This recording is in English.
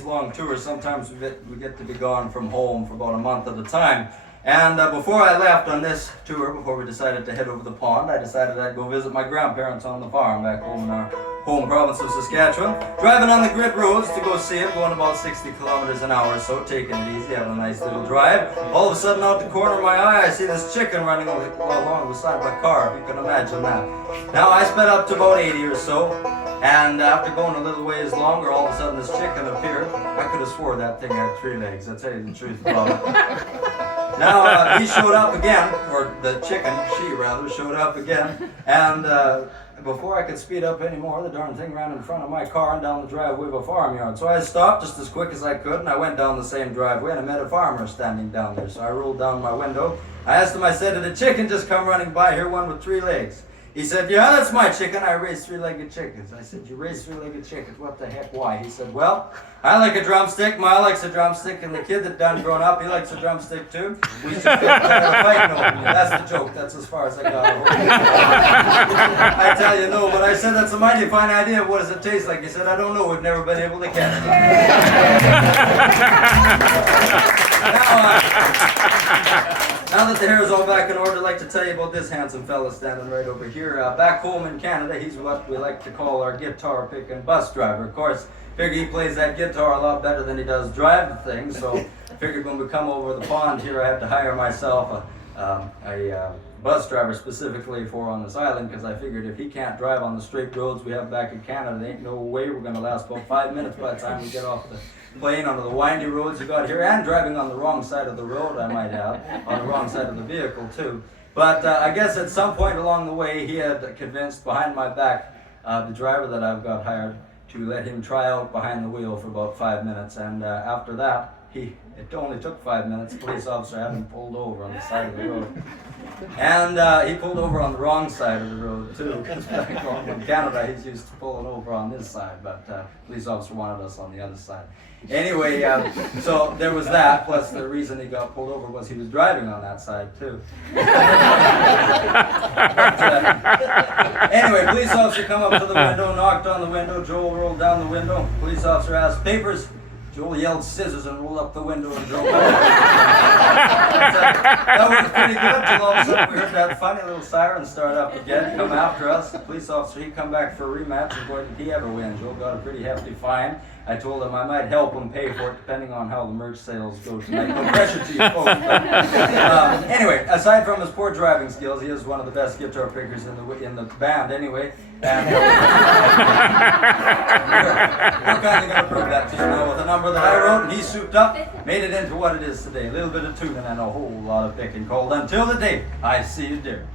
these long tours, sometimes we get to be gone from home for about a month at a time. And before I left on this tour, before we decided to head over the pond, I decided I'd go visit my grandparents on the farm back home in our home province of Saskatchewan. Driving on the grit roads to go see it, going about 60 kilometers an hour or so, taking it easy, having a nice little drive. All of a sudden, out the corner of my eye, I see this chicken running along the side of my car, if you can imagine that. Now, I sped up to about 80 or so, and after going a little ways longer, all of a sudden this chicken appeared. I could have swore that thing had 3 legs, I'll tell you the truth about it. Now, he showed up again, or the chicken, she rather, showed up again, and before I could speed up anymore, the darn thing ran in front of my car and down the driveway of a farmyard. So I stopped just as quick as I could, and I went down the same driveway, and I met a farmer standing down there. So I rolled down my window. I asked him, I said, did a chicken just come running by here, one with 3 legs? He said, yeah, that's my chicken. I raise 3-legged chickens. I said, you raise 3-legged chickens? What the heck, why? He said, well, I like a drumstick, Ma likes a drumstick, and the kid that done grown up, he likes a drumstick too. We just got fighting over me. That's the joke. That's as far as I got. I tell you, no, but I said, that's a mighty fine idea. What does it taste like? He said, I don't know. We've never been able to catch it. Now that the hair is all back in order, I'd like to tell you about this handsome fella standing right over here. Back home in Canada, he's what we like to call our guitar picking bus driver. Of course, figure he plays that guitar a lot better than he does drive the thing, so figured when we come over the pond here, I have to hire myself a bus driver specifically for on this island, because I figured if he can't drive on the straight roads we have back in Canada, there ain't no way we're going to last about 5 minutes by the time we get off the plane onto the windy roads you got here, and driving on the wrong side of the road, I might add, on the wrong side of the vehicle too. But I guess at some point along the way, he had convinced behind my back the driver that I've got hired to let him try out behind the wheel for about 5 minutes, and after that, it only took 5 minutes. The police officer had him pulled over on the side of the road. And he pulled over on the wrong side of the road too, because back home in Canada he's used to pulling over on this side, but the police officer wanted us on the other side. Anyway, so there was that, plus the reason he got pulled over was he was driving on that side too. But, anyway, police officer come up to the window, knocked on the window, Joel rolled down the window, police officer asked, papers? Joel yelled scissors and rolled up the window and drove away. That was pretty good till all of a sudden we heard that funny little siren start up again, come after us. The police officer, he come back for a rematch, and boy did he ever win. Joel got a pretty hefty fine. I told him I might help him pay for it depending on how the merch sales go tonight. No pressure to you folks. But, anyway, aside from his poor driving skills, he is one of the best guitar pickers in the band anyway. And we're kind of going to prove that to you now with a number that I wrote, and he souped up, made it into what it is today. A little bit of tuning and a whole lot of picking called Until the Day I See You Dear.